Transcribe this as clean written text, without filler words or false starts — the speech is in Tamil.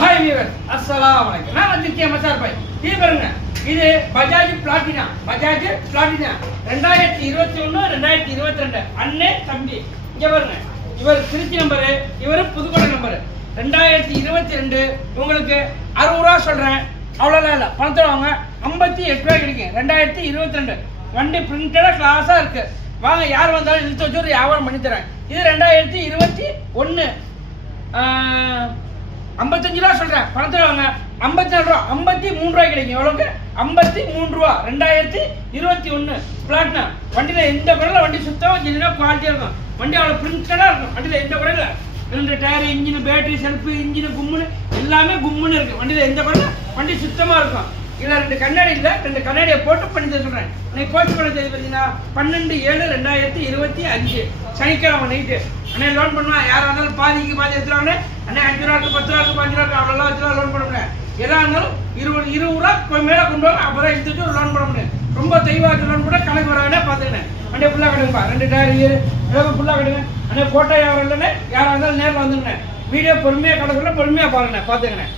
ஹாய் வீவர், அஸ்ஸலாமு அலைக்கும். நான் வந்திருக்கேன் மச்சார் பாய். இது பாருங்க, இது பஜாஜ் பிளாட்டினா 2021 2022 அண்ணே தம்பி. இங்க பாருங்க, இவர் திருச்சி நம்பரு, இவர் புதுக்கோட்டை நம்பரு. 2022 உங்களுக்கு 60 ரூபா சொல்றேன், அவ்வளோலாம் இல்லை. பணத்தோட வாங்க, 58 ரூபாய் கிடைக்கும். 2022 வண்டி பிரிண்டடா கிளாஸா இருக்கு. வாங்க, யார் வந்தாலும் இழுத்து வச்சு ஒரு வியாபாரம் பண்ணி தரேன். இது 2021 55 ரூபா சொல்றேன், பணத்தில் வாங்க. 54 ரூபா, 53 ரூபாய் கிடைக்கும். எவ்வளோக்கு? 53 ரூபா. 2021 பிளாட்டினா. வண்டியில எந்த குறையில, வண்டி சுத்தமாக ஜெனினா குவாலிட்டியா இருக்கும். வண்டி அவ்வளோ பிரிண்டடா இருக்கும். வண்டியில எந்த குறையில, 2 tyre, engine, battery, self, engine கும்முன்னு எல்லாமே கும்முன்னு இருக்கு. வண்டியில எந்த குறையில, வண்டி சுத்தமா இருக்கும். இதுல 2 கண்ணாடி இல்ல, 2 கண்ணாடியை போட்டு பண்ணி சொல்றேன். இன்னைக்கு போஸ்ட் பண்ண தேதி பார்த்தீங்கன்னா 12/7/2025 சனிக்கிழமை நைட்டு. அண்ணே லோன் பண்ணுவேன், யாரா இருந்தாலும் பாதிக்கு பாதி எடுத்துருவாங்க. அண்ணே 5 ரூபா இருக்கு, 10 ரூபா இருக்கு, 5 ரூபா இருக்கு, அவ்வளோ வச்சுலாம் லோன் பண்ண முடியாது. எதா இருந்தாலும் 20 ரூபா மேலே கொண்டு வாங்க, அப்பதான் எடுத்து வச்சு ஒரு லோன் பண்ண முடியும். ரொம்ப தெளிவாக லோன் கூட கணக்கு வரானே பார்த்துக்கினேன். அண்ணே ஃபுல்லாக கட்டுங்கப்பா, 2 டயர் ஃபுல்லாக கட்டுங்க. அண்ணே போட்டோ யாரும் இல்லைன்னு யாராக இருந்தாலும் நேரில் வந்துருங்க. வீடியோ பொறுமையாக கணக்குள்ள பொறுமையாக பாருங்க, பார்த்துக்கினேன்.